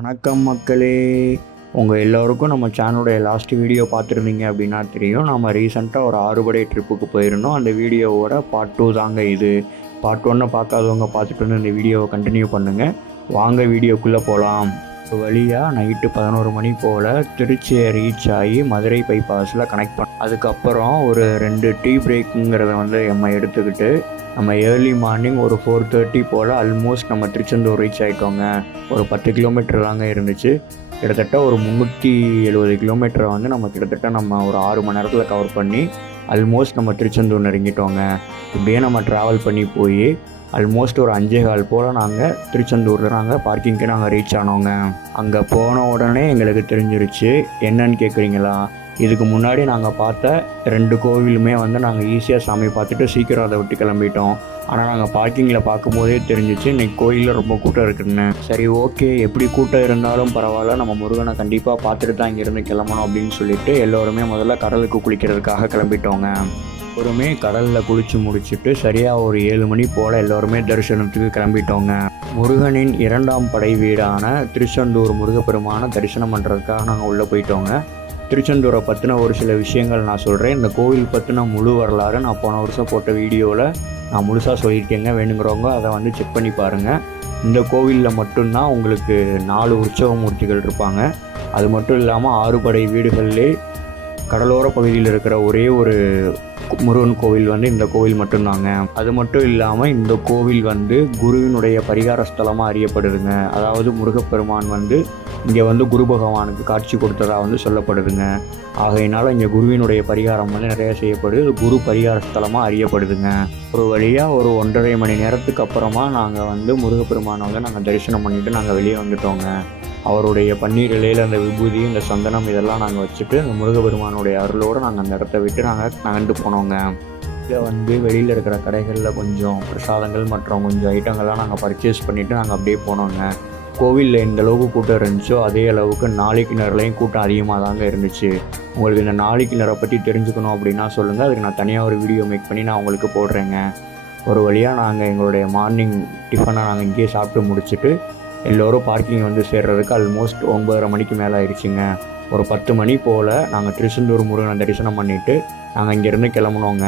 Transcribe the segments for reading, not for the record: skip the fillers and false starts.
வணக்கம் மக்களே. உங்கள் எல்லோருக்கும் நம்ம சேனலோடைய லாஸ்ட் வீடியோ பார்த்துருந்தீங்க அப்படின்னா தெரியும். நம்ம ரீசெண்டாக ஒரு 6 படை ட்ரிப்புக்கு போயிருந்தோம். அந்த வீடியோவோட பார்ட் 2 தாங்க இது. பார்ட் 1 பார்க்காதவங்க பார்த்துட்டு வந்து இந்த வீடியோவை கண்டினியூ பண்ணுங்கள். வாங்க வீடியோக்குள்ளே போகலாம். வழியாக நைட்டு 11 மணி போல் திருச்சியை ரீச் ஆகி மதுரை பைபாஸில் கனெக்ட் அதுக்கப்புறம் ஒரு 2 டீ பிரேக்குங்கிறத நம்ம எடுத்துக்கிட்டு நம்ம ஏர்லி மார்னிங் ஒரு 4:30 போல் ஆல்மோஸ்ட் நம்ம திருச்செந்தூர் ரீச் ஆகிட்டோங்க. ஒரு 10 கிலோமீட்டர் தாங்க இருந்துச்சு. கிட்டத்தட்ட ஒரு 370 கிலோமீட்டரை நம்ம கிட்டத்தட்ட ஒரு 6 மணி நேரத்தில் கவர் பண்ணி ஆல்மோஸ்ட் நம்ம திருச்செந்தூர் நெருங்கிட்டோங்க. இப்படியே நம்ம ட்ராவல் பண்ணி போய் ஆல்மோஸ்ட் ஒரு 5:15 போல் நாங்கள் திருச்செந்தூரில் பார்க்கிங்க்கு நாங்கள் ரீச் ஆனோங்க. அங்கே போன உடனே எங்களுக்கு தெரிஞ்சிருச்சு. என்னன்னு கேட்குறீங்களா? இதுக்கு முன்னாடி நாங்கள் பார்த்த 2 கோவிலுமே நாங்கள் ஈஸியாக சாமி பார்த்துட்டு சீக்கிரம் அதை விட்டு கிளம்பிட்டோம். ஆனால் நாங்கள் பார்க்கிங்கில் பார்க்கும்போதே தெரிஞ்சிச்சு இன்றைக்கி கோயிலில் ரொம்ப கூட்டம் இருக்குதுன்னு. சரி, ஓகே, எப்படி கூட்டம் இருந்தாலும் பரவாயில்ல, நம்ம முருகனை கண்டிப்பாக பார்த்துட்டு தான் இங்கேருந்து கிளம்பணும் அப்படின்னு சொல்லிட்டு எல்லோருமே முதல்ல கடலுக்கு குளிக்கிறதுக்காக கிளம்பிட்டோங்க. எல்லோருமே கடலில் குளித்து முடிச்சுட்டு சரியாக ஒரு 7 மணி போல் எல்லோருமே தரிசனத்துக்கு கிளம்பிட்டோங்க. முருகனின் 2ஆம் படை வீடான திருச்செந்தூர் முருகப்பெருமானை தரிசனம் பண்ணுறதுக்காக நாங்கள் உள்ளே போயிட்டோங்க. திருச்செந்தூரை பற்றின ஒரு சில விஷயங்கள் நான் சொல்கிறேன். இந்த கோவில் பற்றின முழு வரலாறு நான் போன வருஷம் போட்ட வீடியோவில் நான் முழுசாக சொல்லியிருக்கேங்க. வேணுங்கிறவங்க அதை செக் பண்ணி பாருங்கள். இந்த கோவிலில் மட்டும்தான் உங்களுக்கு 4 உற்சவ மூர்த்திகள் இருப்பாங்க. அது மட்டும் இல்லாமல் 6 படை வீடுகள்லே கடலோர பகுதியில் இருக்கிற ஒரே ஒரு முருகன் கோவில் இந்த கோவில் மட்டும்தாங்க. அது மட்டும் இல்லாமல் இந்த கோவில் குருவினுடைய பரிகார ஸ்தலமாக அறியப்படுதுங்க. அதாவது முருகப்பெருமான் இங்கே குரு பகவானுக்கு காட்சி கொடுத்ததாக சொல்லப்படுதுங்க. ஆகையினால இங்கே குருவினுடைய பரிகாரம் நிறைய செய்யப்படுது. குரு பரிகார ஸ்தலமாக அறியப்படுதுங்க. ஒரு வழியாக ஒரு 1.5 மணி நேரத்துக்கு அப்புறமா நாங்கள் முருகப்பெருமானை நாங்கள் தரிசனம் பண்ணிவிட்டு நாங்கள் வெளியே வந்துட்டோங்க. அவருடைய பன்னீர் இலையில் அந்த விபூதி, இந்த சந்தனம் இதெல்லாம் நாங்கள் வச்சுட்டு அந்த முருகப்பெருமானுடைய அருளோடு நாங்கள் அந்த இடத்த விட்டு நாங்கள் நகர்ந்து போனோங்க. இதை வெளியில் இருக்கிற கடைகளில் கொஞ்சம் பிரசாதங்கள் மற்றும் கொஞ்சம் ஐட்டங்கள்லாம் நாங்கள் பர்ச்சேஸ் பண்ணிவிட்டு நாங்கள் அப்படியே போனோங்க. கோவிலில் எந்த அளவுக்கு கூட்டம் இருந்துச்சோ அதே அளவுக்கு நாளைக்கிணறுலையும் கூட்டம் அதிகமாக தாங்க இருந்துச்சு. உங்களுக்கு இந்த நாளைக்கிணறை பற்றி தெரிஞ்சுக்கணும் அப்படின்னா சொல்லுங்கள். அதுக்கு நான் தனியாக ஒரு வீடியோ மேக் பண்ணி நான் உங்களுக்கு போடுறேங்க. ஒரு வழியாக நாங்கள் எங்களுடைய மார்னிங் டிஃபனை நாங்கள் இங்கேயே சாப்பிட்டு முடிச்சுட்டு எல்லோரும் பார்க்கிங் சேர்றதுக்கு ஆல்மோஸ்ட் 9:30 மணிக்கு மேலே ஆயிடுச்சுங்க. ஒரு 10 மணி போல் நாங்கள் திருச்செந்தூர் முருகனை தரிசனம் பண்ணிவிட்டு நாங்கள் இங்கேருந்து கிளம்புனோங்க.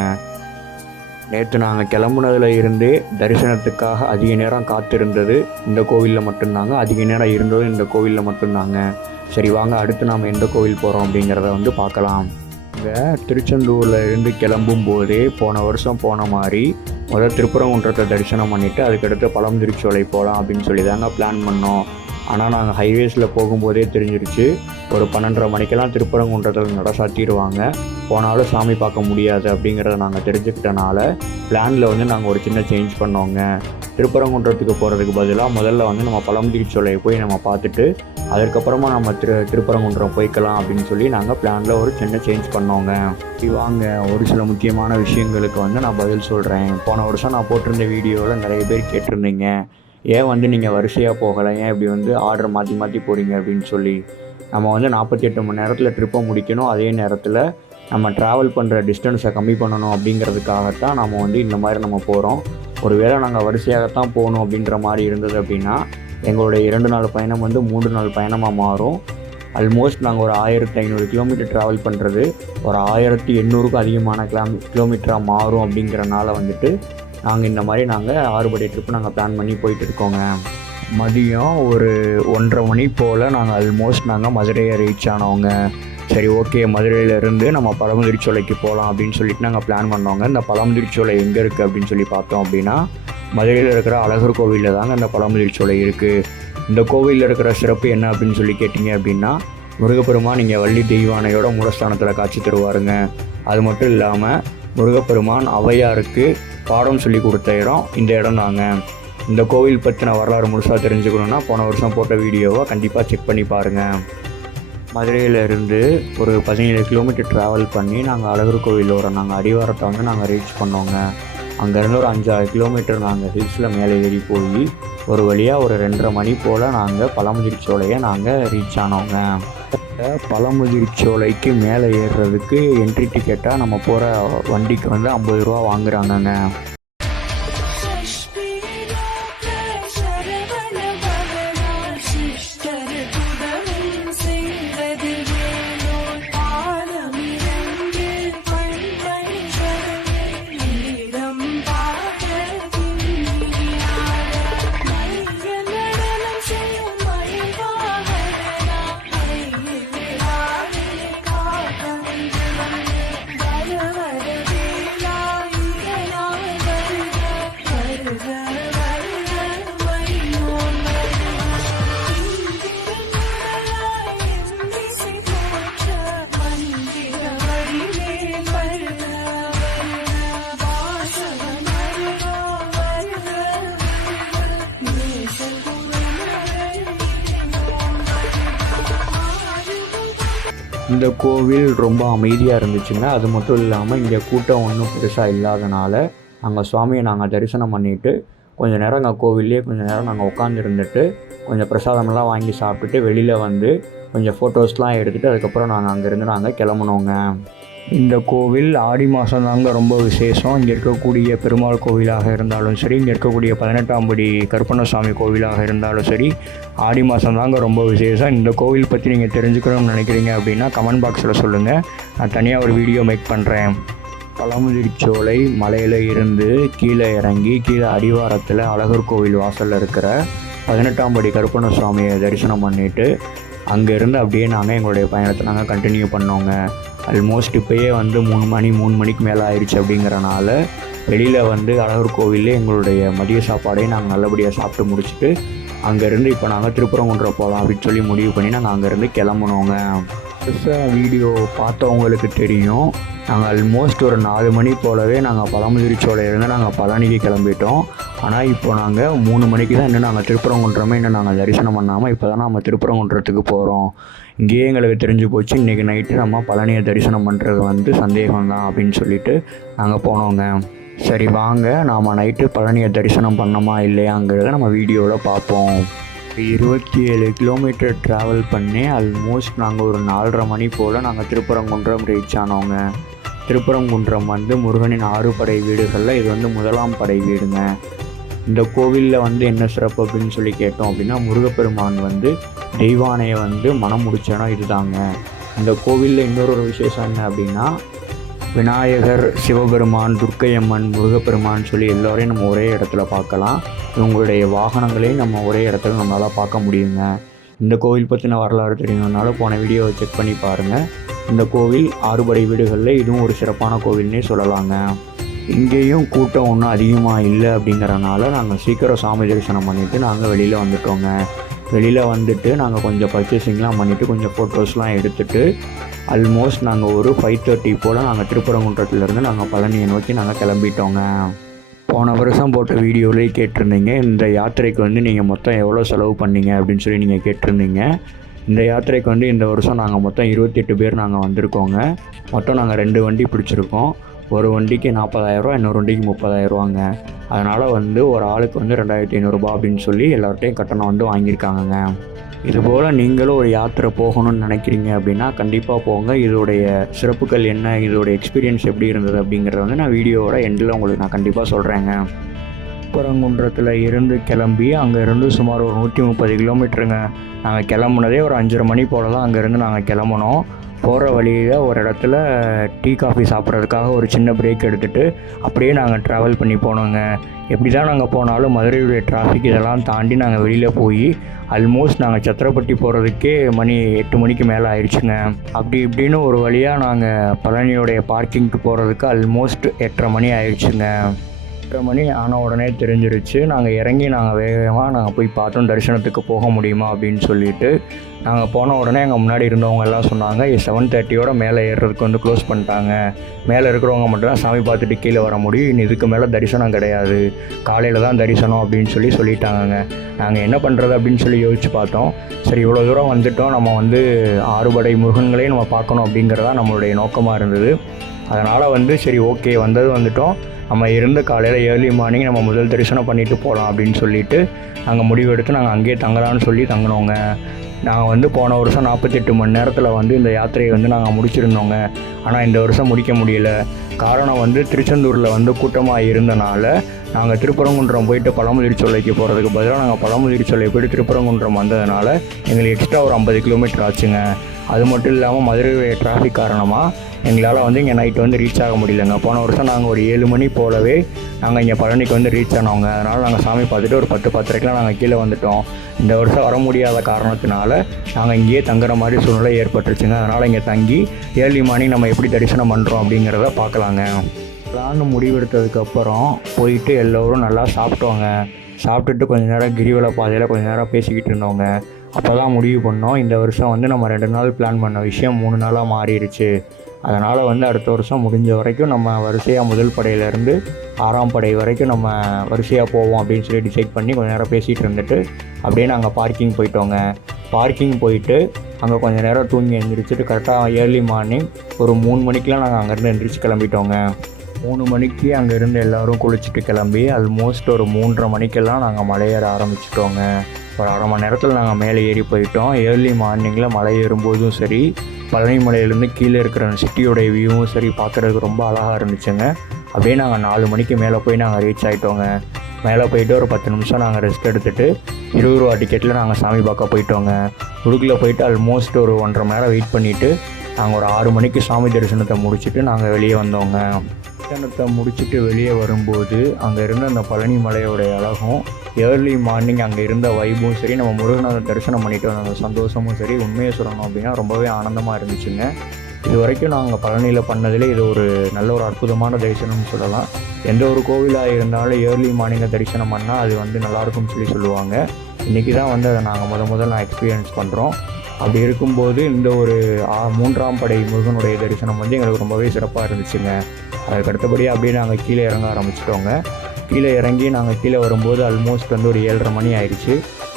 நேற்று நாங்கள் கிளம்புனதில் இருந்து தரிசனத்துக்காக அதிக நேரம் காத்திருந்தது இந்த கோவிலில் மட்டும்தாங்க. அதிக நேரம் இருந்ததும் இந்த கோவிலில் மட்டும்தாங்க. சரி, வாங்க அடுத்து நாம் எந்த கோவில் போகிறோம் அப்படிங்கிறத பார்க்கலாம். இங்கே திருச்செந்தூரில் இருந்து கிளம்பும் போதே போன வருஷம் போன மாதிரி திருப்பரங்குன்றத்தை தரிசனம் பண்ணிவிட்டு அதுக்கடுத்து பழமுதிர்ச்சோலை போகலாம் அப்படின்னு சொல்லி தாங்க பிளான் பண்ணோம். ஆனால் நாங்கள் ஹைவேஸில் போகும்போதே தெரிஞ்சிருச்சு ஒரு 12:30 மணிக்கெல்லாம் திருப்பரங்குன்றத்தில் நட சாத்திடுவாங்க. போனாலும் சாமி பார்க்க முடியாது அப்படிங்கிறத நாங்கள் தெரிஞ்சுக்கிட்டனால பிளானில் நாங்கள் ஒரு சின்ன சேஞ்ச் பண்ணோங்க. திருப்பரங்குன்றத்துக்கு போகிறதுக்கு பதிலாக முதல்ல நம்ம பழமுதிர்ச்சோலையை போய் நம்ம பார்த்துட்டு அதுக்கப்புறமா நம்ம திருப்பரங்குன்றம் போய்க்கலாம் அப்படின்னு சொல்லி நாங்கள் பிளானில் ஒரு சின்ன சேஞ்ச் பண்ணோங்க. வாங்க ஒரு சில முக்கியமான விஷயங்களுக்கு நான் பதில் சொல்கிறேன். போன வருஷம் நான் போட்டிருந்த வீடியோவில் நிறைய பேர் கேட்டிருந்தீங்க, ஏன் நீங்கள் வரிசையாக போகலை, ஏன் இப்படி ஆர்டர் மாற்றி மாற்றி போகிறீங்க அப்படின்னு சொல்லி. நம்ம 48 மணி நேரத்தில் ட்ரிப்பை முடிக்கணும். அதே நேரத்தில் நம்ம ட்ராவல் பண்ணுற டிஸ்டன்ஸை கம்மி பண்ணணும் அப்படிங்கிறதுக்காகத்தான் நம்ம இந்த மாதிரி நம்ம போகிறோம். ஒருவேளை நாங்கள் வரிசையாகத்தான் போகணும் அப்படின்ற மாதிரி இருந்தது அப்படின்னா எங்களுடைய 2 நாள் பயணம் 3 நாள் பயணமாக மாறும். ஆல்மோஸ்ட் நாங்கள் ஒரு 1500 கிலோமீட்டர் ட்ராவல் பண்ணுறது ஒரு 1800க்கும் அதிகமான கிலோமீட்டராக மாறும். அப்படிங்கிறனால நாங்கள் இந்த மாதிரி 6 படை ட்ரிப்பு நாங்கள் பிளான் பண்ணி போயிட்டு இருக்கோங்க. மதியம் ஒரு 1:30 மணி போல் நாங்கள் ஆல்மோஸ்ட் மதுரையை ரீச் ஆனோங்க. சரி, ஓகே, மதுரையிலேருந்து நம்ம பழமுதிர்ச்சோலைக்கு போகலாம் அப்படின்னு சொல்லிட்டு நாங்கள் பிளான் பண்ணோங்க. இந்த பழமுதிர்ச்சோலை எங்கே இருக்குது அப்படின்னு சொல்லி பார்த்தோம் அப்படின்னா மதுரையில் இருக்கிற அழகர் கோவிலில் தாங்க இந்த பழமுதிர்ச்சோலை இருக்குது. இந்த கோவிலில் இருக்கிற சிறப்பு என்ன அப்படின்னு சொல்லி கேட்டிங்க அப்படின்னா முருகப்பெருமான் இங்கே வள்ளி தெய்வானையோட மூலஸ்தானத்தில் காட்சி தருவாருங்க. அது மட்டும் இல்லாமல் முருகப்பெருமான் ஔவையாருக்கு பாடம் சொல்லி கொடுத்த இடம் இந்த இடம் தாங்க. இந்த கோவில் பற்றின வரலாறு முழுசாக தெரிஞ்சுக்கணுன்னா போன வருஷம் போட்ட வீடியோவை கண்டிப்பாக செக் பண்ணி பாருங்கள். மதுரையிலேருந்து ஒரு 17 கிலோமீட்டர் ட்ராவல் பண்ணி நாங்கள் அழகர் கோவிலோட அடிவாரத்தை நாங்கள் ரீச் பண்ணோங்க. அங்கேருந்து ஒரு 5-6 கிலோமீட்டர் நாங்கள் ஹில்ஸில் மேலே ஏறி போய் ஒரு வழியாக ஒரு 2:30 மணி போல் நாங்கள் பழமுதிர்ச்சோலையை நாங்கள் ரீச் ஆனோங்க. பழமுதிர்ச்சோலைக்கு மேலே ஏறுறதுக்கு என்ட்ரி டிக்கெட்டாக நம்ம போகிற வண்டிக்கு 50 ரூபா வாங்குறாங்கங்க. இந்த கோவில் ரொம்ப அமைதியாக இருந்துச்சுங்க. அது மட்டும் இல்லாமல் இங்கே கூட்டம் ஒன்றும் பெருசாக இல்லாதனால அங்கே சுவாமியை நாங்கள் தரிசனம் பண்ணிவிட்டு கொஞ்சம் நேரம் அங்கே கோவில்லேயே கொஞ்சம் நேரம் நாங்கள் உட்காந்துருந்துட்டு கொஞ்சம் பிரசாதமெல்லாம் வாங்கி சாப்பிட்டுட்டு வெளியில் வந்து கொஞ்சம் ஃபோட்டோஸ்லாம் எடுத்துகிட்டு அதுக்கப்புறம் நாங்கள் அங்கேருந்து நாங்கள் கிளம்புனோங்க. இந்த கோவில் ஆடி மாதம் தாங்க ரொம்ப விசேஷம். இங்கே இருக்கக்கூடிய பெருமாள் கோவிலாக இருந்தாலும் சரி, இங்கே இருக்கக்கூடிய 18ஆம் படி கருப்பண்ணசாமி கோவிலாக இருந்தாலும் சரி, ஆடி மாதம் தாங்க ரொம்ப விசேஷம். இந்த கோவில் பற்றி நீங்கள் தெரிஞ்சுக்கணும்னு நினைக்கிறீங்க அப்படின்னா கமெண்ட் பாக்ஸில் சொல்லுங்கள். நான் தனியாக ஒரு வீடியோ மேக் பண்ணுறேன். பழமுதிர்ச்சோலை மலையில் இருந்து கீழே இறங்கி கீழே அடிவாரத்தில் அழகர் கோவில் வாசலில் இருக்கிற 18ஆம் படி கருப்பண்ணசுவாமியை தரிசனம் பண்ணிவிட்டு அங்கேருந்து அப்படியே நாங்கள் எங்களுடைய பயணத்தை நாங்கள் கண்டினியூ பண்ணோங்க. ஆல்மோஸ்ட் இப்போயே வந்து 3 மணிக்கு மேலே ஆயிடுச்சு. அப்படிங்கிறனால வெளியில் வந்து அழகர் கோவிலே எங்களுடைய மதிய சாப்பாடையும் நாங்கள் நல்லபடியாக சாப்பிட்டு முடிச்சுட்டு அங்கேருந்து இப்போ நாங்கள் திருப்பரங்குன்றம் போகலாம் அப்படின்னு சொல்லி முடிவு பண்ணி நாங்கள் அங்கேருந்து கிளம்புனோங்க. பெருசாக வீடியோ பார்த்தவங்களுக்கு தெரியும், நாங்கள் ஆல்மோஸ்ட் ஒரு 4 மணி போலவே நாங்கள் பழமுதிர்ச்சோலையிலேருந்து நாங்கள் பழனிக்கு கிளம்பிட்டோம். ஆனால் இப்போ நாங்கள் 3 மணிக்கு தான் இன்னும் நாங்கள் திருப்பரங்குன்றமே இன்னும் நாங்கள் தரிசனம் பண்ணாமல் இப்போ தான் நம்ம திருப்பரங்குன்றத்துக்கு போகிறோம். இங்கேயே எங்களுக்கு தெரிஞ்சு போச்சு இன்றைக்கி நைட்டு நம்ம பழனியை தரிசனம் பண்ணுறது வந்து சந்தேகம்தான் அப்படின்னு சொல்லிட்டு நாங்கள் போனோங்க. சரி வாங்க நாம் நைட்டு பழனியை தரிசனம் பண்ணோமா இல்லையாங்கிறத நம்ம வீடியோவில் பார்ப்போம். 27 கிலோமீட்டர் ட்ராவல் பண்ணி ஆல்மோஸ்ட் நாங்கள் ஒரு 4:30 மணி போல் நாங்கள் திருப்பரங்குன்றம் ரீச் ஆனோங்க. திருப்பரங்குன்றம் வந்து முருகனின் 6 படை வீடுகளில் இது வந்து 1ஆம் படை வீடுங்க. இந்த கோவிலில் வந்து என்ன சிறப்பு அப்படின்னு சொல்லி கேட்டோம் அப்படின்னா, முருகப்பெருமான் வந்து தெய்வானையை வந்து மனம் முடிச்சனா இதுதாங்க. இந்த கோவிலில் இன்னொரு விசேஷம் என்ன அப்படின்னா, விநாயகர், சிவபெருமான், துர்க்கையம்மன், முருகப்பெருமான் சொல்லி எல்லோரையும் நம்ம ஒரே இடத்துல பார்க்கலாம். இவங்களுடைய வாகனங்களையும் நம்ம ஒரே இடத்துல நம்மளால் பார்க்க முடியுங்க. இந்த கோவில் பற்றின வரலாறு தெரியணுன்னால போன வீடியோவை செக் பண்ணி பாருங்கள். இந்த கோவில் 6 படை வீடுகளில் இதுவும் ஒரு சிறப்பான கோவில்னே சொல்லலாங்க. இங்கேயும் கூட்டம் ஒன்றும் அதிகமாக இல்லை. அப்படிங்கிறனால நாங்கள் சீக்கிரம் சாமி தரிசனம் பண்ணிவிட்டு நாங்கள் வெளியில் வந்துட்டோங்க. வெளியில் வந்துட்டு நாங்கள் கொஞ்சம் பர்ச்சேசிங்லாம் பண்ணிவிட்டு கொஞ்சம் ஃபோட்டோஸ்லாம் எடுத்துகிட்டு ஆல்மோஸ்ட் நாங்கள் ஒரு 5:30 போல் நாங்கள் திருப்பரங்குன்றத்துலேருந்து நாங்கள் பழனியை நோக்கி நாங்கள் கிளம்பிட்டோங்க. போன வருஷம் போட்ட வீடியோவிலே கேட்டிருந்தீங்க, இந்த யாத்திரைக்கு வந்து நீங்கள் மொத்தம் எவ்வளோ செலவு பண்ணீங்க அப்படின்னு சொல்லி நீங்கள் கேட்டிருந்தீங்க. இந்த யாத்திரைக்கு வந்து இந்த வருஷம் நாங்கள் மொத்தம் 28 பேர் நாங்கள் வந்திருக்கோங்க. மொத்தம் நாங்கள் 2 வண்டி பிடிச்சிருக்கோம். ஒரு வண்டிக்கு 40,000, இன்னொரு வண்டிக்கு 30,000வாங்க. அதனால் வந்து ஒரு ஆளுக்கு வந்து 2,500 அப்படின்னு சொல்லி எல்லார்ட்டையும் கட்டணம் வந்து வாங்கியிருக்காங்கங்க. இதுபோல் நீங்களும் ஒரு யாத்திரை போகணும்னு நினைக்கிறீங்க அப்படின்னா கண்டிப்பாக போங்க. இதோடைய சிறப்புகள் என்ன, இதோடைய எக்ஸ்பீரியன்ஸ் எப்படி இருந்தது அப்படிங்கிறத வந்து நான் வீடியோவோட எண்டில் உங்களுக்கு நான் கண்டிப்பாக சொல்கிறேங்க. திருப்பரங்குன்றத்தில் இருந்து கிளம்பி அங்கேருந்து சுமார் ஒரு 130 கிலோமீட்டருங்க. நாங்கள் கிளம்புனதே ஒரு 5:30 மணி போல் தான் அங்கேருந்து நாங்கள் கிளம்புனோம். போகிற வழியில் ஒரு இடத்துல டீ காஃபி சாப்பிட்றதுக்காக ஒரு சின்ன பிரேக் எடுத்துகிட்டு அப்படியே நாங்கள் ட்ராவல் பண்ணி போனோங்க. எப்படி தான் நாங்கள் போனாலும் மதுரையுடைய டிராஃபிக் இதெல்லாம் தாண்டி நாங்கள் வெளியில் போய் ஆல்மோஸ்ட் நாங்கள் சத்திரப்பட்டி போகிறதுக்கே மணி 8 மணிக்கு மேலே ஆயிடுச்சுங்க. அப்படி இப்படின்னு ஒரு வழியாக நாங்கள் பழனியோடைய பார்க்கிங்க்கு போகிறதுக்கு ஆல்மோஸ்ட் 8:30 மணி ஆயிடுச்சுங்க. 8:30 மணி ஆன உடனே தெரிஞ்சிருச்சு. நாங்கள் இறங்கி நாங்கள் வேகமாக நாங்கள் போய் பார்த்தோம் தரிசனத்துக்கு போக முடியுமா அப்படின்னு சொல்லிட்டு. நாங்கள் போன உடனே எங்கள் முன்னாடி இருந்தவங்க எல்லாம் சொன்னாங்க 7:30யோட மேலே ஏறுறதுக்கு வந்து க்ளோஸ் பண்ணிட்டாங்க. மேலே இருக்கிறவங்க மட்டும்தான் சாமி பார்த்துட்டு கீழே வர முடியும், இன்னும் இதுக்கு மேலே தரிசனம் கிடையாது, காலையில் தான் தரிசனம் அப்படின்னு சொல்லிட்டாங்கங்க. நாங்கள் என்ன பண்ணுறது அப்படின்னு சொல்லி யோசித்து பார்த்தோம். சரி இவ்வளோ தூரம் வந்துட்டோம், நம்ம வந்து 6 படை முருகன்களையும் நம்ம பார்க்கணும் அப்படிங்கிறதான் நம்மளுடைய நோக்கமாக இருந்தது. அதனால் வந்து சரி ஓகே வந்துட்டோம், நம்ம இருந்த காலையில் ஏர்லி மார்னிங் நம்ம முதல் தரிசனம் பண்ணிவிட்டு போகலாம் அப்படின்னு சொல்லிவிட்டு நாங்கள் முடிவெடுத்து நாங்கள் அங்கேயே தங்கலான்னு சொல்லி தங்கினோங்க. நாங்கள் வந்து போன வருஷம் 48 மணி நேரத்தில் வந்து இந்த யாத்திரையை வந்து நாங்கள் முடிச்சிருந்தோங்க. ஆனால் இந்த வருஷம் முடிக்க முடியல. காரணம் வந்து திருச்செந்தூரில் வந்து கூட்டமாக இருந்தனால நாங்கள் திருப்பரங்குன்றம் போயிட்டு பழமுதிர்ச்சோலைக்கு போகிறதுக்கு பதிலாக நாங்கள் பழமுதிர்ச்சோலை போய்ட்டு திருப்பரங்குன்றம் வந்ததுனால எங்களுக்கு எக்ஸ்ட்ரா ஒரு 50 கிலோமீட்டர் ஆச்சுங்க. அது மட்டும் இல்லாமல் மதுரை டிராஃபிக் காரணமாக எங்களால் வந்து இங்கே நைட்டு வந்து ரீச் ஆக முடியலங்க. போன வருஷம் நாங்கள் ஒரு 7 மணி போலவே நாங்கள் இங்கே பழனிக்கு வந்து ரீச் ஆனோங்க. அதனால் நாங்கள் சாமி பார்த்துட்டு ஒரு 10-10:30க்கெலாம் நாங்கள் கீழே வந்துவிட்டோம். இந்த வருஷம் வர முடியாத காரணத்தினால நாங்கள் இங்கேயே தங்குற மாதிரி சூழ்நிலை ஏற்பட்டுருச்சுங்க. அதனால் இங்கே தங்கி ஏர்லி மார்னிங் நம்ம எப்படி தரிசனம் பண்ணுறோம் அப்படிங்கிறத பார்க்கலாங்க. பிளான் முடிவெடுத்ததுக்கப்புறம் போயிட்டு எல்லோரும் நல்லா சாப்பிட்டோங்க. சாப்பிட்டுட்டு கொஞ்சம் நேரம் கிரிவல பாதையில் கொஞ்சம் நேரம் பேசிக்கிட்டு இருந்தோங்க. அப்போ தான் முடிவு பண்ணோம் இந்த வருஷம் வந்து நம்ம 2 நாள் பிளான் பண்ண விஷயம் 3 நாளாக மாறிடுச்சு. அதனால் வந்து அடுத்த வருஷம் முடிஞ்ச வரைக்கும் நம்ம வரிசையாக முதல் படையிலேருந்து 6ஆம் படை வரைக்கும் நம்ம வரிசையாக போவோம் அப்படின்னு சொல்லி டிசைட் பண்ணி கொஞ்சம் நேரம் பேசிகிட்டு இருந்துட்டு அப்படியே நாங்கள் பார்க்கிங் போயிட்டோங்க. பார்க்கிங் போயிட்டு அங்கே கொஞ்சம் நேரம் தூங்கி எழுந்திரிச்சிட்டு கரெக்டாக ஏர்லி மார்னிங் ஒரு 3 மணிக்கெலாம் நாங்கள் அங்கேருந்து எழுந்திரிச்சு கிளம்பிட்டோங்க. 3 மணிக்கு அங்கேருந்து எல்லோரும் குளிச்சுட்டு கிளம்பி ஆல்மோஸ்ட் ஒரு 3:30 மணிக்கெல்லாம் நாங்கள் மலையேற ஆரம்பிச்சிட்டோங்க. ஒரு அரை மணி நேரத்தில் நாங்கள் மேலே ஏறி போயிட்டோம். ஏர்லி மார்னிங்கில் மலை ஏறும்போதும் சரி, பழனி மலையிலேருந்து கீழே இருக்கிற சிட்டியோடைய வியூவும் சரி பார்க்குறதுக்கு ரொம்ப அழகாக இருந்துச்சுங்க. அப்படியே நாங்கள் 4 மணிக்கு மேலே போய் நாங்கள் ரீச் ஆகிட்டோங்க. மேலே போயிட்டு ஒரு 10 நிமிஷம் நாங்கள் ரெஸ்ட் எடுத்துகிட்டு 20 ரூபா டிக்கெட்டில் நாங்கள் சாமி பார்க்க போயிட்டோங்க. உடுக்கில் போயிட்டு ஆல்மோஸ்ட் ஒரு 1.5 மணி நேரம் வெயிட் பண்ணிவிட்டு நாங்கள் ஒரு 6 மணிக்கு சாமி தரிசனத்தை முடிச்சுட்டு நாங்கள் வெளியே வந்தோங்க. தரிசனத்தை முடிச்சுட்டு வெளியே வரும்போது அங்கே இருந்த அந்த பழனி மலையோடைய அழகும், ஏர்லி மார்னிங் அங்கே இருந்த வைபும் சரி, நம்ம முருகனை தரிசனம் பண்ணிட்டு வந்த அந்த சந்தோஷமும் சரி, உண்மையை சொல்லணும் அப்படின்னா ரொம்பவே ஆனந்தமாக இருந்துச்சுங்க. இது வரைக்கும் நாங்கள் பழனியில் பண்ணதிலே இது ஒரு நல்ல ஒரு அற்புதமான தரிசனம்னு சொல்லலாம். எந்த ஒரு கோவிலாக இருந்தாலும் ஏர்லி மார்னிங்கில் தரிசனம் பண்ணால் அது வந்து நல்லாயிருக்கும்னு சொல்லுவாங்க. இன்றைக்கி தான் வந்து அதை நாங்கள் முதல்ல எக்ஸ்பீரியன்ஸ் பண்ணுறோம். அப்படி இருக்கும்போது இந்த ஒரு 3ஆம் படை முருகனுடைய தரிசனம் வந்து எங்களுக்கு ரொம்பவே சிறப்பாக இருந்துச்சுங்க. அதுக்கு அடுத்தபடியாக அப்படியே நாங்கள் கீழே இறங்க ஆரம்பிச்சிட்டோங்க. கீழே இறங்கி நாங்கள் கீழே வரும்போது ஆல்மோஸ்ட் வந்து ஒரு 7:30 மணி ஆயிடுச்சு.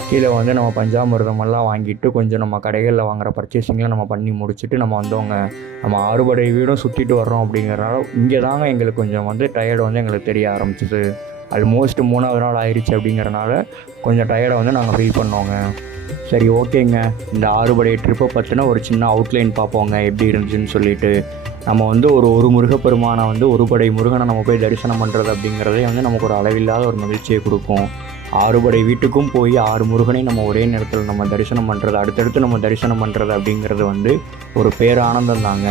கீழே வந்து நம்ம பஞ்சாமிர்தமெல்லாம் வாங்கிட்டு கொஞ்சம் நம்ம கடைகளில் வாங்குகிற பர்ச்சேசிங்லாம் நம்ம பண்ணி முடிச்சுட்டு நம்ம வந்தோங்க. நம்ம 6 படை வீடும் சுற்றிட்டு வர்றோம் அப்படிங்கிறனால இங்கே தாங்க எங்களுக்கு கொஞ்சம் வந்து டயர்டு வந்து எங்களுக்கு தெரிய ஆரம்பிச்சிது. ஆல்மோஸ்ட் 3ஆவது நாள் ஆயிடுச்சு அப்படிங்கிறனால கொஞ்சம் டயர்டை வந்து நாங்கள் ஃபீல் பண்ணோங்க. சரி ஓகேங்க, இந்த 6 படை ட்ரிப்பை பற்றின ஒரு சின்ன அவுட்லைன் பார்ப்போங்க எப்படி இருந்துச்சுன்னு சொல்லிட்டு. நம்ம வந்து ஒரு முருகப்பெருமானை வந்து ஒரு படை முருகனை நம்ம போய் தரிசனம் பண்ணுறது அப்படிங்கிறதே வந்து நமக்கு ஒரு அளவில்லாத ஒரு மகிழ்ச்சியை கொடுக்கும். 6 படை வீட்டுக்கும் போய் 6 முருகனையும் நம்ம ஒரே நேரத்தில் நம்ம தரிசனம் பண்ணுறது, அடுத்தடுத்து நம்ம தரிசனம் பண்ணுறது அப்படிங்கிறது வந்து ஒரு பேரானந்தம் தாங்க.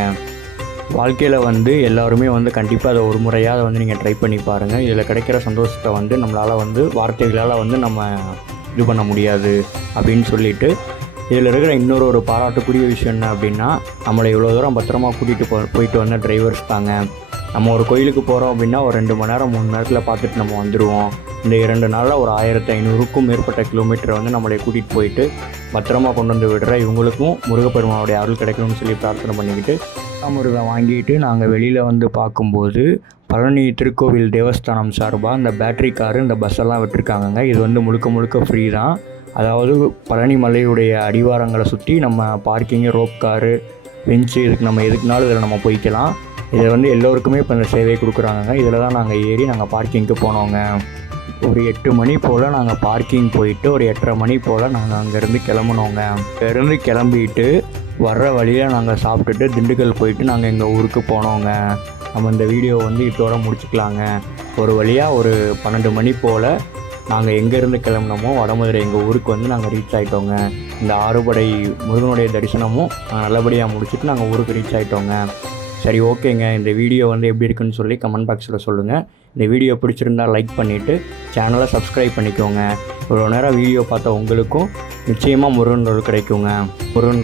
வாழ்க்கையில் வந்து எல்லாருமே வந்து கண்டிப்பாக அதை ஒரு முறையாக அதை வந்து நீங்கள் ட்ரை பண்ணி பாருங்கள். இதில் கிடைக்கிற சந்தோஷத்தை வந்து நம்மளால் வந்து வார்த்தைகளால் வந்து நம்ம இது பண்ண முடியாது அப்படின்னு சொல்லிட்டு, இதில் இருக்கிற இன்னொரு பாராட்டுக்குரிய விஷயம் என்ன அப்படின்னா, நம்மளை இவ்வளோ தூரம் பத்திரமா கூட்டிகிட்டு போயிட்டு வந்த டிரைவர்ஸ் தாங்க. நம்ம ஒரு கோயிலுக்கு போகிறோம் அப்படின்னா ஒரு 2 மணி நேரம் 3 மணி நேரத்தில் பார்த்துட்டு நம்ம வந்துடுவோம். இந்த 2 நாளில் ஒரு 1500க்கும் மேற்பட்ட கிலோமீட்டரை வந்து நம்மளை கூட்டிகிட்டு போயிட்டு பத்திரமா கொண்டு வந்து விடுற இவங்களுக்கும் முருகப்பெருமானுடைய அருள் கிடைக்கணும்னு சொல்லி பிரார்த்தனை பண்ணிக்கிட்டு முருகன் வாங்கிட்டு நாங்கள் வெளியில் வந்து பார்க்கும்போது பழனி திருக்கோவில் தேவஸ்தானம் சார்பாக இந்த பேட்டரி காரு இந்த பஸ்ஸெல்லாம் விட்டுருக்காங்கங்க. இது வந்து முழுக்க ஃப்ரீ தான். அதாவது பழனி மலையுடைய அடிவாரங்களை சுற்றி நம்ம பார்க்கிங்கு, ரோப் காரு, பெஞ்சு, இதுக்கு நம்ம எதுக்குனாலும் இதில் நம்ம போய்க்கலாம். இதில் வந்து எல்லோருக்குமே இப்போ இந்த சேவை கொடுக்குறாங்க. இதில் தான் நாங்கள் ஏறி நாங்கள் பார்க்கிங்க்கு போனோங்க. ஒரு 8 மணி போல் நாங்கள் பார்க்கிங் போயிட்டு ஒரு 8:30 மணி போல் நாங்கள் அங்கேருந்து கிளம்புனோங்க. அங்கேருந்து கிளம்பிட்டு வர்ற வழியில் நாங்கள் சாப்பிட்டுட்டு திண்டுக்கல் போயிட்டு நாங்கள் எங்கள் ஊருக்கு போனோங்க. நம்ம இந்த வீடியோ வந்து இதோட முடிச்சுக்கலாங்க. ஒரு வழியாக ஒரு 12 மணி போல் நாங்கள் எங்கேருந்து கிளம்புனோமோ வடமதுரை எங்கள் ஊருக்கு வந்து நாங்கள் ரீச் ஆகிட்டோங்க. இந்த 6 படை முருகனுடைய தரிசனமும் நல்லபடியாக முடிச்சுட்டு நாங்கள் ஊருக்கு ரீச் ஆகிட்டோங்க. சரி ஓகேங்க, இந்த வீடியோ வந்து எப்படி இருக்குன்னு சொல்லி கமெண்ட் பாக்ஸில் சொல்லுங்கள். இந்த வீடியோ பிடிச்சிருந்தால் லைக் பண்ணிவிட்டு சேனலை சப்ஸ்கிரைப் பண்ணிக்கோங்க. இவ்வளோ நேரம் வீடியோ பார்த்த உங்களுக்கும் நிச்சயமாக முருகன் கிடைக்குங்க. முருகன்